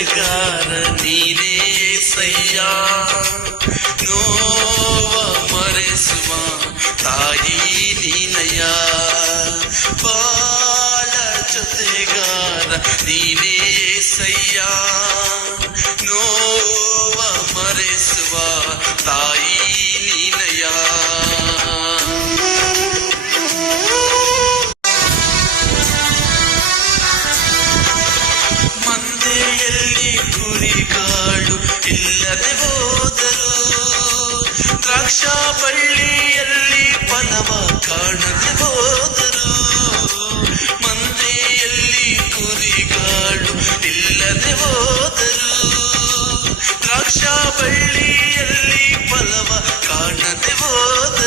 ಜೊತೆಗಾರ ನೀನೇ ಸಯ್ಯ, ನೋವ ಮರೆಸುವ ತಾಯಿ ನೀನಯ್ಯ. ಬಾಳ ಜೊತೆಗಾರ ನೀನೇ ಸಯ್ಯ, ನೋವ ಮರೆಸುವ ತಾಯಿ ನೀನಯ್ಯ. ಮಂದೆಯಲ್ಲಿ ಕುರಿಗಾಳು ಇಲ್ಲದೆ ಹೋದರು, ದ್ರಾಕ್ಷ ಬಳ್ಳಿಯಲ್ಲಿ ಫಲವ ಕಾಣದೆ ಹೋದರು. ಮಂದೆಯಲ್ಲಿ ಕುರಿಗಾಳು ಇಲ್ಲದೆ ಹೋದರು, ದ್ರಾಕ್ಷ ಬಳ್ಳಿಯಲ್ಲಿ ಫಲವ ಕಾಣದೆ ಹೋದರು.